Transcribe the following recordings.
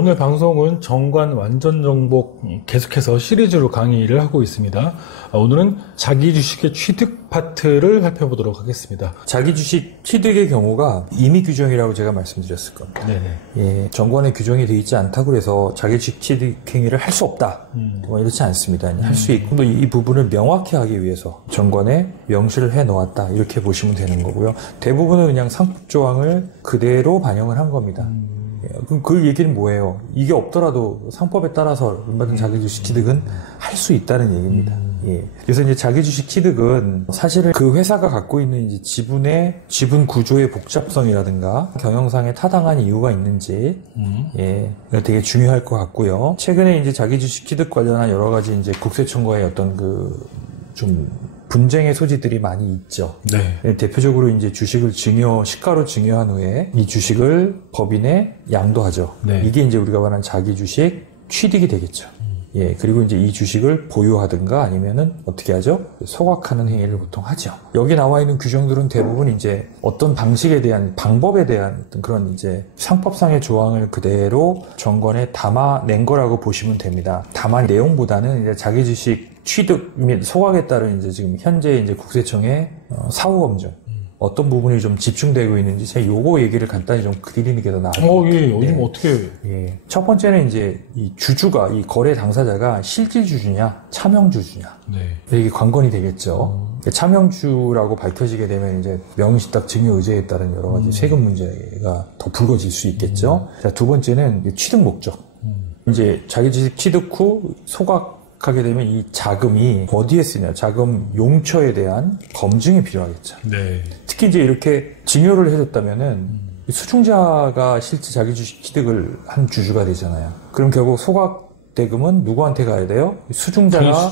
오늘 방송은 정관 완전정복 계속해서 시리즈로 강의를 하고 있습니다. 오늘은 자기 주식의 취득 파트를 살펴보도록 하겠습니다. 자기 주식 취득의 경우가 임의 규정이라고 제가 말씀드렸을 겁니다. 네네. 예, 정관에 규정이 되어 있지 않다고 해서 자기 주식 취득 행위를 할 수 없다. 이렇지 않습니다. 할 수 있고 또 이 부분을 명확히 하기 위해서 정관에 명시를 해 놓았다. 이렇게 보시면 되는 거고요. 대부분은 그냥 상법조항을 그대로 반영을 한 겁니다. 그 얘기는 뭐예요? 이게 없더라도 상법에 따라서 얼마든 자기 주식 취득은 할 수 있다는 얘기입니다. 예. 그래서 이제 자기 주식 취득은 사실은 그 회사가 갖고 있는 이제 지분의 지분 구조의 복잡성이라든가 경영상에 타당한 이유가 있는지 예, 되게 중요할 것 같고요. 최근에 이제 자기 주식 취득 관련한 여러 가지 이제 국세청과의 어떤 좀 분쟁의 소지들이 많이 있죠. 네. 대표적으로 이제 주식을 시가로 증여한 후에 이 주식을 법인에 양도하죠. 네. 이게 이제 우리가 말하는 자기 주식 취득이 되겠죠. 예, 그리고 이제 이 주식을 보유하든가 아니면은 어떻게 하죠? 소각하는 행위를 보통 하죠. 여기 나와 있는 규정들은 대부분 이제 어떤 방식에 대한, 방법에 대한 어떤 그런 이제 상법상의 조항을 그대로 정관에 담아낸 거라고 보시면 됩니다. 다만 내용보다는 이제 자기 주식 취득 및 소각에 따른 이제 지금 현재 이제 국세청의 사후 검증 어떤 부분이 좀 집중되고 있는지 제가 요거 얘기를 간단히 좀 드리는 게 더 나을 것 같아요. 예, 요즘 어떻게? 예. 첫 번째는 이제 이 주주가, 이 거래 당사자가 실질주주냐, 차명주주냐. 네. 이게 관건이 되겠죠. 차명주라고 밝혀지게 되면 이제 명의신탁 증여 의제에 따른 여러 가지 세금 문제가 더 불거질 수 있겠죠. 자, 두 번째는 취득 목적. 이제 자기 주식 취득 후 소각하게 되면 이 자금이 어디에 쓰냐, 자금 용처에 대한 검증이 필요하겠죠. 네. 특히 이제 이렇게 증여를 해줬다면은 수중자가 실제 자기 주식 취득을 한 주주가 되잖아요. 그럼 결국 소각 대금은 누구한테 가야 돼요? 수중자가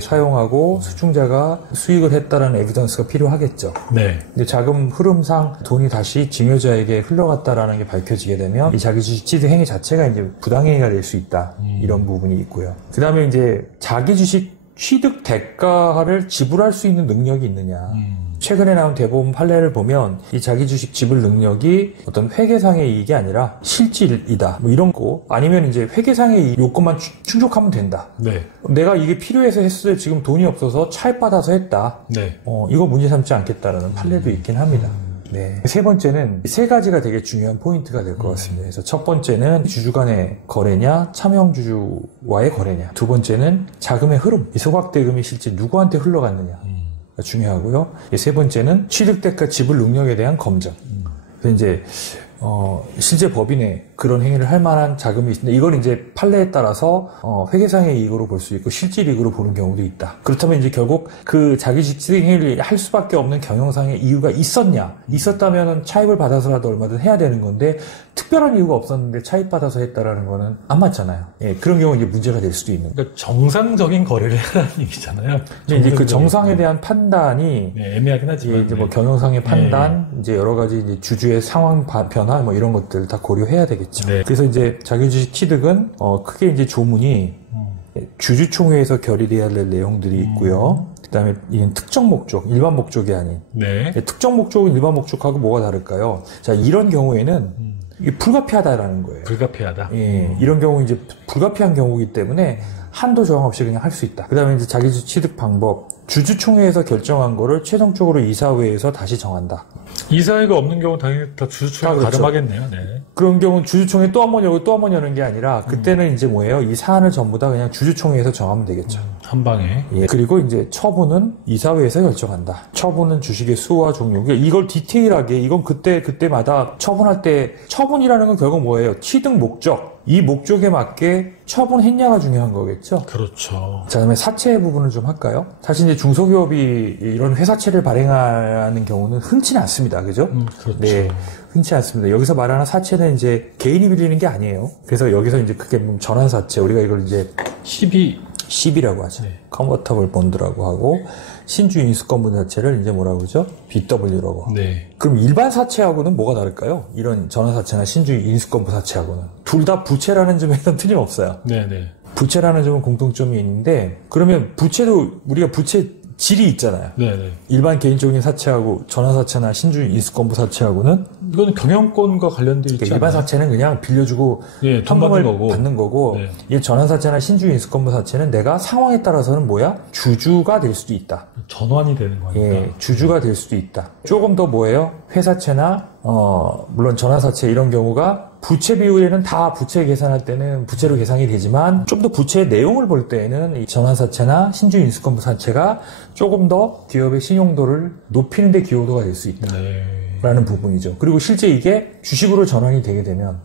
사용하고 수중자가 수익을 했다라는 에비던스가 필요하겠죠. 네. 근데 자금 흐름상 돈이 다시 증여자에게 흘러갔다라는 게 밝혀지게 되면 이 자기 주식 취득 행위 자체가 이제 부당행위가 될 수 있다. 이런 부분이 있고요. 그 다음에 이제 자기 주식 취득 대가를 지불할 수 있는 능력이 있느냐. 최근에 나온 대법원 판례를 보면 이 자기 주식 지불 능력이 어떤 회계상의 이익이 아니라 실질이다. 뭐 이런 거. 아니면 이제 회계상의 요건만 충족하면 된다. 네. 내가 이게 필요해서 했을 때 지금 돈이 없어서 차입받아서 했다. 네. 이거 문제 삼지 않겠다라는 판례도 있긴 합니다. 네. 세 번째는 세 가지가 되게 중요한 포인트가 될 것 같습니다. 그래서 첫 번째는 주주 간의 거래냐, 차명주주와의 거래냐. 두 번째는 자금의 흐름. 이 소각대금이 실제 누구한테 흘러갔느냐. 중요하고요. 세 번째는 취득대가 지불 능력에 대한 검증. 그래서 이제 실제 법인에 그런 행위를 할 만한 자금이 있는데 이걸 이제 판례에 따라서 회계상의 이익으로 볼 수 있고 실질 이익으로 보는 경우도 있다. 그렇다면 이제 결국 그 자기 주식 취득 행위를 할 수밖에 없는 경영상의 이유가 있었냐? 있었다면은 차입을 받아서라도 얼마든 해야 되는 건데 특별한 이유가 없었는데 차입받아서 했다라는 거는 안 맞잖아요. 예, 그런 경우 이제 문제가 될 수도 있는. 그러니까 정상적인 거래를 하라는 얘기잖아요. 이제 그 정상에 대한 판단이 네, 애매하긴 하지만 이제 뭐 경영상의 판단, 이제 여러 가지 이제 주주의 상황 변화 뭐 이런 것들 다 고려해야 되겠죠. 네. 그래서 이제 자기주식 취득은 크게 이제 조문이 주주총회에서 결의돼야 할 내용들이 있고요. 그다음에 이는 특정 목적, 일반 목적이 아닌. 네. 특정 목적은 일반 목적하고 뭐가 다를까요? 자, 이런 경우에는 이게 불가피하다라는 거예요. 불가피하다. 예, 이런 경우 이제 불가피한 경우이기 때문에 한도 조항 없이 그냥 할 수 있다. 그다음에 이제 자기주식 취득 방법. 주주총회에서 결정한 거를 최종적으로 이사회에서 다시 정한다. 이사회가 없는 경우는 당연히 다 주주총회가 그렇죠. 가름하겠네요. 네. 그런 경우는 주주총회 또 한 번 열고 또 한 번 여는 게 아니라 그때는 이제 뭐예요? 이 사안을 전부 다 그냥 주주총회에서 정하면 되겠죠. 한 방에. 예. 그리고 이제 처분은 이사회에서 결정한다. 처분은 주식의 수와 종류. 그러니까 이걸 디테일하게 이건 그때마다 처분할 때 처분이라는 건 결국 뭐예요? 취득 목적. 이 목적에 맞게 처분했냐가 중요한 거겠죠. 그렇죠. 자, 그다음에 사채 부분을 좀 할까요? 사실 이제 중소기업이 이런 회사채를 발행하는 경우는 흔치는 않습니다. 그죠? 그렇죠. 네. 흔치 않습니다. 여기서 말하는 사채는 이제 개인이 빌리는 게 아니에요. 그래서 여기서 이제 그게 전환사채, 우리가 이걸 이제 10이라고 하죠. 네. 컨버터블 본드라고 하고, 신주 인수권분 자체를 이제 뭐라고 그러죠? BW라고. 네. 그럼 일반 사채하고는 뭐가 다를까요? 이런 전환사채나 신주 인수권분 사채하고는. 둘 다 부채라는 점에서는 틀림없어요. 네네. 부채라는 점은 공통점이 있는데, 그러면 부채도 우리가 부채 질이 있잖아요. 네네. 일반 개인적인 사채하고 전환사채나 신주인 인수권부 사채하고는 이거는 경영권과 관련돼 있지 일반 않나요? 사채는 그냥 빌려주고 예, 돈 현금을 받는 거고. 네. 네. 이 전환사채나 신주인 인수권부 사채는 내가 상황에 따라서는 뭐야? 주주가 될 수도 있다. 전환이 되는 거니까. 예, 주주가 될 수도 있다. 조금 더 뭐예요? 회사채나 물론 전환사채 이런 경우가 부채 비율에는 다 부채 계산할 때는 부채로 계산이 되지만 좀 더 부채의 내용을 볼 때에는 이 전환사채나 신주인 인수권부 사채가 조금 더 기업의 신용도를 높이는 데 기여도가 될 수 있다. 네. 라는 부분이죠. 그리고 실제 이게 주식으로 전환이 되게 되면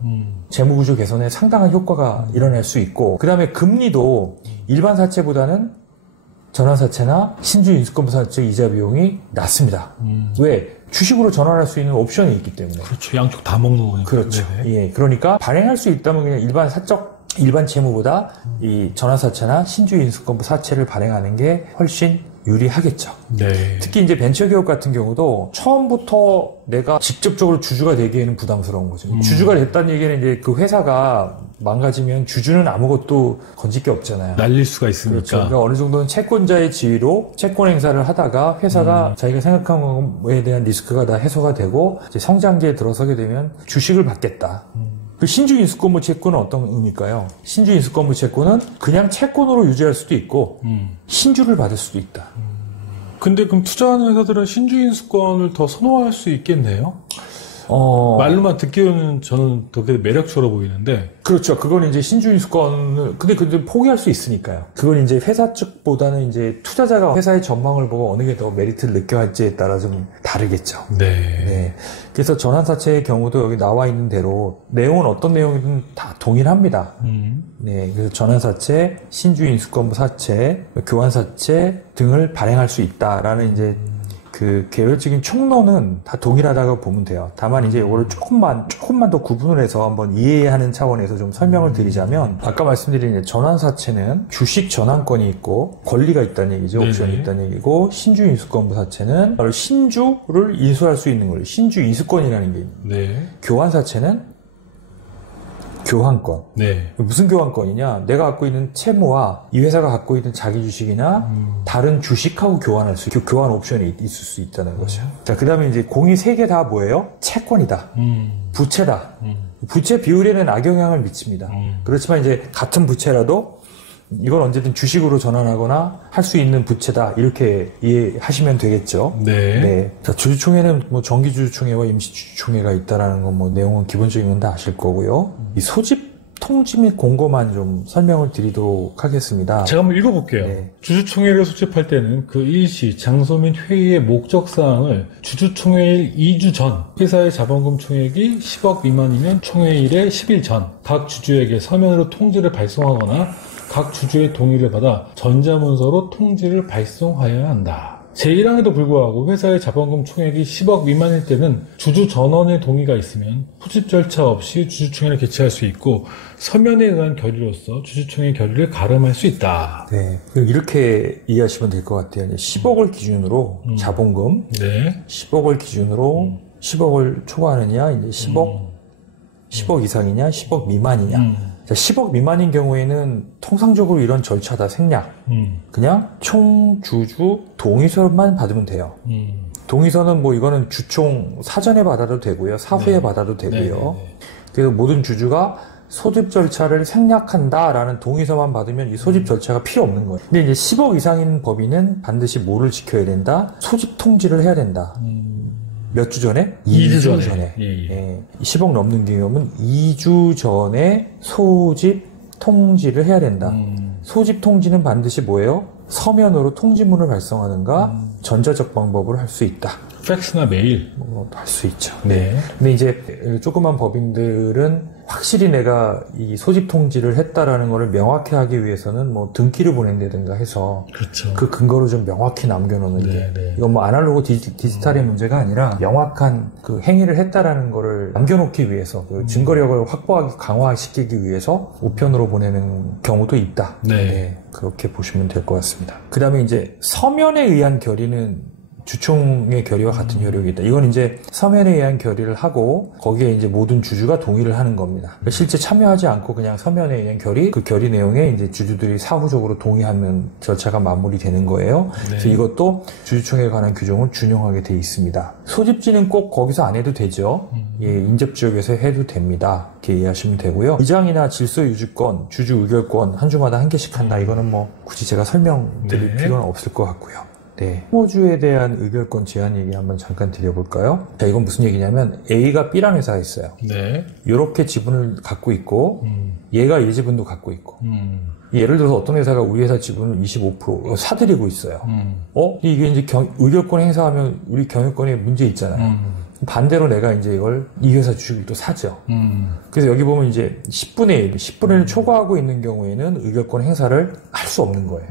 재무구조 개선에 상당한 효과가 일어날 수 있고 그 다음에 금리도 일반 사채보다는 전환사채나 신주인 인수권부 사채 이자 비용이 낮습니다. 왜? 주식으로 전환할 수 있는 옵션이 있기 때문에. 그렇죠. 양쪽 다 먹는 거니까. 그렇죠. 네네. 예. 그러니까 발행할 수 있다면 그냥 일반 채무보다 이 전환사채나 신주인 인수권부 사채를 발행하는 게 훨씬 유리하겠죠. 네. 특히 이제 벤처기업 같은 경우도 처음부터 내가 직접적으로 주주가 되기에는 부담스러운 거죠. 주주가 됐다는 얘기는 이제 그 회사가 망가지면 주주는 아무것도 건질 게 없잖아요. 날릴 수가 있으니까. 그렇죠. 그러니까 어느 정도는 채권자의 지위로 채권 행사를 하다가 회사가 자기가 생각한 거에 대한 리스크가 다 해소가 되고 이제 성장기에 들어서게 되면 주식을 받겠다. 그 신주 인수권부 채권은 어떤 의미일까요? 신주 인수권부 채권은 그냥 채권으로 유지할 수도 있고 신주를 받을 수도 있다. 근데 그럼 투자하는 회사들은 신주인수권을 더 선호할 수 있겠네요? 말로만 듣기로는 저는 되게 매력적으로 보이는데. 그렇죠. 그건 이제 신주인수권을, 근데 포기할 수 있으니까요. 그건 이제 회사 측보다는 이제 투자자가 회사의 전망을 보고 어느 게 더 메리트를 느껴할지에 따라 좀 다르겠죠. 네. 네. 그래서 전환사채의 경우도 여기 나와 있는 대로 내용은 어떤 내용이든 다 동일합니다. 네. 그래서 전환사채, 신주인수권부 사채, 교환사채 등을 발행할 수 있다라는 이제 그 개별적인 총론은 다 동일하다고 보면 돼요. 다만 이제 이거를 조금만 더 구분을 해서 한번 이해하는 차원에서 좀 설명을 드리자면 아까 말씀드린 이제 전환사채는 주식 전환권이 있고 권리가 있다는 얘기죠. 옵션이 네네. 있다는 얘기고 신주 인수권부 사채는 바로 신주를 인수할 수 있는 거예요. 신주 인수권이라는 게 있는 거예요. 네. 교환사채는 교환권. 네. 무슨 교환권이냐? 내가 갖고 있는 채무와 이 회사가 갖고 있는 자기 주식이나 다른 주식하고 교환할 수, 교환 옵션이 있을 수 있다는 거죠. 자, 그 다음에 이제 공이 세 개 다 뭐예요? 채권이다. 부채다. 부채 비율에는 악영향을 미칩니다. 그렇지만 이제 같은 부채라도 이건 언제든 주식으로 전환하거나 할 수 있는 부채다. 이렇게 이해하시면 되겠죠. 네. 네. 자, 주주총회는 뭐 정기주주총회와 임시주주총회가 있다라는 건 뭐 내용은 기본적인 건 다 아실 거고요. 이 소집 통지 및 공고만 좀 설명을 드리도록 하겠습니다. 제가 한번 읽어볼게요. 네. 주주총회를 소집할 때는 그 일시, 장소 및 회의의 목적사항을 주주총회일 2주 전, 회사의 자본금 총액이 10억 미만이면 총회일의 10일 전, 각 주주에게 서면으로 통지를 발송하거나 각 주주의 동의를 받아 전자문서로 통지를 발송하여야 한다. 제1항에도 불구하고 회사의 자본금 총액이 10억 미만일 때는 주주 전원의 동의가 있으면 소집 절차 없이 주주총회를 개최할 수 있고 서면에 의한 결의로서 주주총회 결의를 가름할 수 있다. 네. 이렇게 이해하시면 될 것 같아요. 10억을 기준으로 자본금, 네. 10억을 기준으로 10억을 초과하느냐, 이제 10억 이상이냐, 10억 미만이냐. 자, 10억 미만인 경우에는 통상적으로 이런 절차 다 생략. 그냥 총주주 동의서만 받으면 돼요. 동의서는 뭐 이거는 주총 사전에 받아도 되고요. 사후에 받아도 되고요. 그래서 모든 주주가 소집 절차를 생략한다라는 동의서만 받으면 이 소집 절차가 필요 없는 거예요. 근데 이제 10억 이상인 법인은 반드시 뭐를 지켜야 된다? 소집 통지를 해야 된다. 몇 주 전에? 2주 2주 전에. 전에. 예. 예. 10억 넘는 경우는 2주 전에 소집 통지를 해야 된다. 소집 통지는 반드시 뭐예요? 서면으로 통지문을 발송하는가 전자적 방법으로 할 수 있다. 팩스나 메일. 할 수 있죠. 네. 근데 이제 조그만 법인들은 확실히 내가 이 소집 통지를 했다라는 거를 명확히 하기 위해서는 뭐 등기를 보낸다든가 해서 그렇죠. 그 근거를 좀 명확히 남겨놓는 게 이건 뭐 아날로그 디지털의 문제가 아니라 명확한 그 행위를 했다라는 거를 남겨놓기 위해서 그 증거력을 확보하기 강화시키기 위해서 우편으로 보내는 경우도 있다. 네. 그렇게 보시면 될 것 같습니다. 그 다음에 이제 서면에 의한 결의는 주총의 결의와 같은 효력이 있다. 이건 이제 서면에 의한 결의를 하고 거기에 이제 모든 주주가 동의를 하는 겁니다. 실제 참여하지 않고 그냥 서면에 의한 결의, 그 결의 내용에 이제 주주들이 사후적으로 동의하면 절차가 마무리되는 거예요. 네. 그래서 이것도 주주총회에 관한 규정을 준용하게 돼 있습니다. 소집지는 꼭 거기서 안 해도 되죠. 예, 인접 지역에서 해도 됩니다. 이렇게 이해하시면 되고요. 의장이나 질서 유지권, 주주 의결권 한 주마다 한 개씩 한다. 이거는 뭐 굳이 제가 설명드릴 네. 필요는 없을 것 같고요. 네. 상호주에 대한 의결권 제한 얘기 한번 잠깐 드려볼까요? 자, 이건 무슨 얘기냐면 A가 B라는 회사가 있어요. 네. 이렇게 지분을 갖고 있고 얘가 얘 지분도 갖고 있고 예를 들어서 어떤 회사가 우리 회사 지분을 25% 사들이고 있어요. 이게 이제 의결권 행사하면 우리 경영권에 문제 있잖아요. 반대로 내가 이제 이걸 이 회사 주식을 또 사죠. 그래서 여기 보면 이제 10분의 1을 초과하고 있는 경우에는 의결권 행사를 할 수 없는 거예요.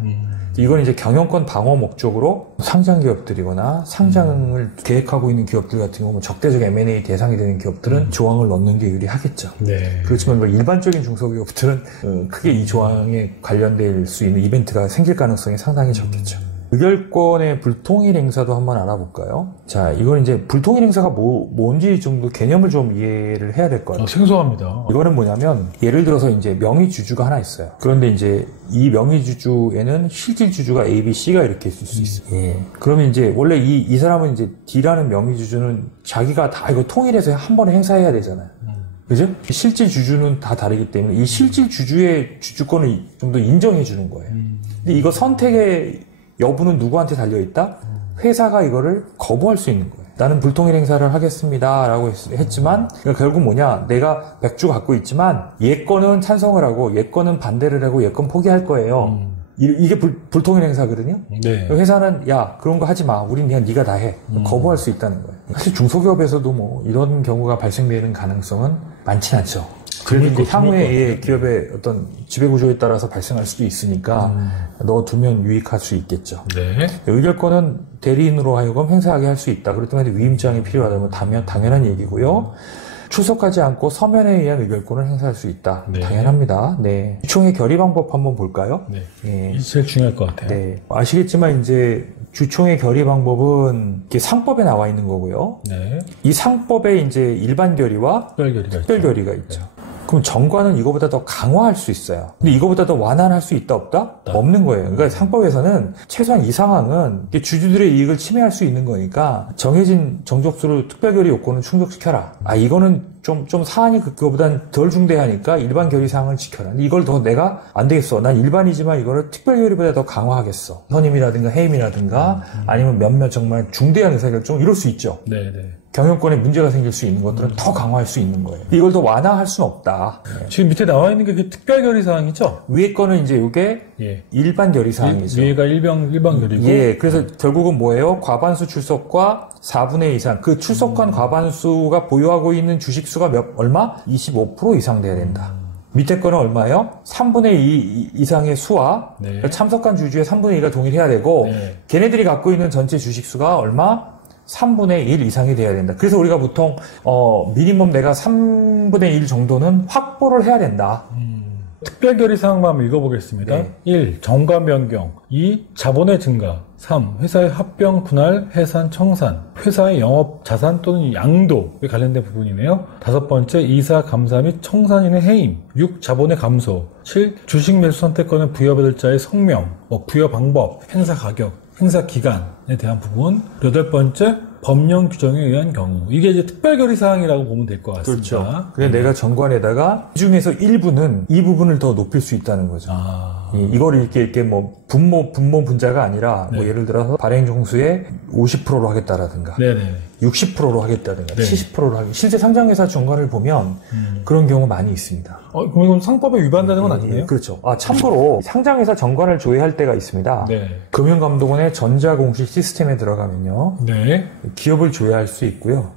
이건 이제 경영권 방어 목적으로 상장 기업들이거나 상장을 계획하고 있는 기업들 같은 경우는 적대적 M&A 대상이 되는 기업들은 조항을 넣는 게 유리하겠죠. 네. 그렇지만 뭐 일반적인 중소기업들은 크게 이 조항에 관련될 수 있는 이벤트가 생길 가능성이 상당히 적겠죠. 의결권의 불통일 행사도 한번 알아볼까요? 자, 이건 이제 불통일 행사가 뭔지 정도 개념을 좀 이해를 해야 될 것 같아요. 생소합니다. 이거는 뭐냐면, 예를 들어서 이제 명의주주가 하나 있어요. 그런데 이제 이 명의주주에는 실질주주가 A, B, C가 이렇게 있을 수 있어요. 예. 그러면 이제 원래 이 사람은 이제 D라는 명의주주는 자기가 다 이거 통일해서 한 번에 행사해야 되잖아요. 그죠? 실질 주주는 다 다르기 때문에 이 실질 주주의 주주권을 좀 더 인정해 주는 거예요. 근데 이거 선택의 여부는 누구한테 달려있다? 회사가 이거를 거부할 수 있는 거예요. 나는 불통일 행사를 하겠습니다 라고 했지만 결국 뭐냐, 내가 100주 갖고 있지만 얘 거는 찬성을 하고 얘 거는 반대를 하고 얘 건 포기할 거예요. 이게 불통일 행사거든요. 네. 회사는 야, 그런 거 하지 마, 우린 그냥 네가 다 해, 거부할 수 있다는 거예요. 사실 중소기업에서도 뭐 이런 경우가 발생되는 가능성은 많진 않죠. 그래도 이제 향후에 기업의 어떤 지배구조에 따라서 발생할 수도 있으니까 넣어두면 유익할 수 있겠죠. 네. 의결권은 대리인으로 하여금 행사하게 할 수 있다. 그렇다면 위임장이 필요하다면 당연한 얘기고요. 출석하지 않고 서면에 의한 의결권을 행사할 수 있다. 네. 당연합니다. 네. 주총의 결의 방법 한번 볼까요? 네. 네. 이게 제일 중요할 것 같아요. 네. 아시겠지만 이제 주총의 결의 방법은 이게 상법에 나와 있는 거고요. 네. 이 상법에 이제 일반 결의와 특별 결의가 있죠. 그럼 정관은 이거보다 더 강화할 수 있어요. 근데 이거보다 더 완화할 수 있다 없다? 없는 거예요. 그러니까 상법에서는 최소한 이 상황은 주주들의 이익을 침해할 수 있는 거니까 정해진 정족수로 특별결의 요건을 충족시켜라. 이거는 좀 사안이 그거보단 덜 중대하니까 일반 결의 사항을 지켜라. 근데 이걸 더 내가 안 되겠어. 난 일반이지만 이거를 특별결의보다 더 강화하겠어. 선임이라든가 해임이라든가 아니면 몇몇 정말 중대한 의사결정 이럴 수 있죠. 네네. 경영권에 문제가 생길 수 있는 것들은 더 강화할 수 있는 거예요. 이걸 더 완화할 수는 없다. 지금 밑에 나와 있는 게 특별 결의 사항이죠? 위에 거는 이제 이게 일반 결의 사항이죠. 위에가 일반 결의고. 예, 그래서 결국은 뭐예요? 과반수 출석과 4분의 2 이상. 그 출석한 과반수가 보유하고 있는 주식수가 얼마? 25% 이상 돼야 된다. 밑에 거는 얼마예요? 3분의 2 이상의 수와 참석한 주주의 3분의 2가 동일해야 되고 걔네들이 갖고 있는 전체 주식수가 얼마? 3분의 1 이상이 돼야 된다. 그래서 우리가 보통 미니멈 내가 3분의 1 정도는 확보를 해야 된다. 특별결의 사항만 한번 읽어보겠습니다. 네. 1. 정관 변경. 2. 자본의 증가. 3. 회사의 합병, 분할, 해산, 청산. 회사의 영업, 자산 또는 양도에 관련된 부분이네요. 5번째, 이사, 감사 및 청산인의 해임. 6. 자본의 감소. 7. 주식 매수 선택권을 부여받을 자의 성명, 부여 방법, 행사 가격, 행사 기간에 대한 부분. 8번째, 법령 규정에 의한 경우. 이게 이제 특별결의 사항이라고 보면 될 것 같습니다. 그렇죠. 근데 내가 정관에다가 이 중에서 일부는 이 부분을 더 높일 수 있다는 거죠. 이거를 이렇게 뭐 분모분자가 아니라 뭐 예를 들어서 발행 종수의 50%로 하겠다라든가 60%로 하겠다든가 70%로 하겠다. 실제 상장회사 정관을 보면 그런 경우 많이 있습니다. 그럼 이건 상법에 위반되는 건 아니네요? 그렇죠. 참고로 상장회사 정관을 조회할 때가 있습니다. 금융감독원의 전자공시 시스템에 들어가면요. 기업을 조회할 수 있고요.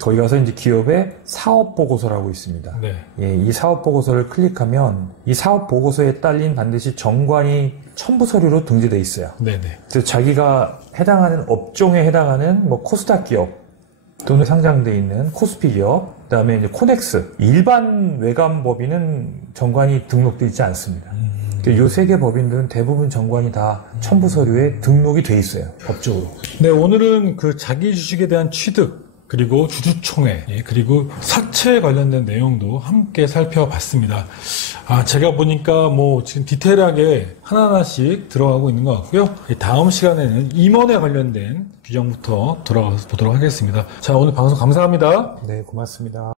거기 가서 이제 기업의 사업보고서라고 있습니다. 이 사업보고서를 클릭하면 이 사업보고서에 딸린 반드시 정관이 첨부 서류로 등재되어 있어요. 그래서 자기가 해당하는 업종에 해당하는 뭐 코스닥 기업 또는 상장돼 있는 코스피 기업, 그다음에 이제 코넥스, 일반 외관법인은 정관이 등록되어 있지 않습니다. 요 세 개 법인들은 대부분 정관이 다 첨부 서류에 등록이 돼 있어요. 법적으로. 네, 오늘은 그 자기 주식에 대한 취득, 그리고 주주총회, 그리고 사채에 관련된 내용도 함께 살펴봤습니다. 제가 보니까 지금 디테일하게 하나하나씩 들어가고 있는 것 같고요. 다음 시간에는 임원에 관련된 규정부터 들어가서 보도록 하겠습니다. 자, 오늘 방송 감사합니다. 네, 고맙습니다.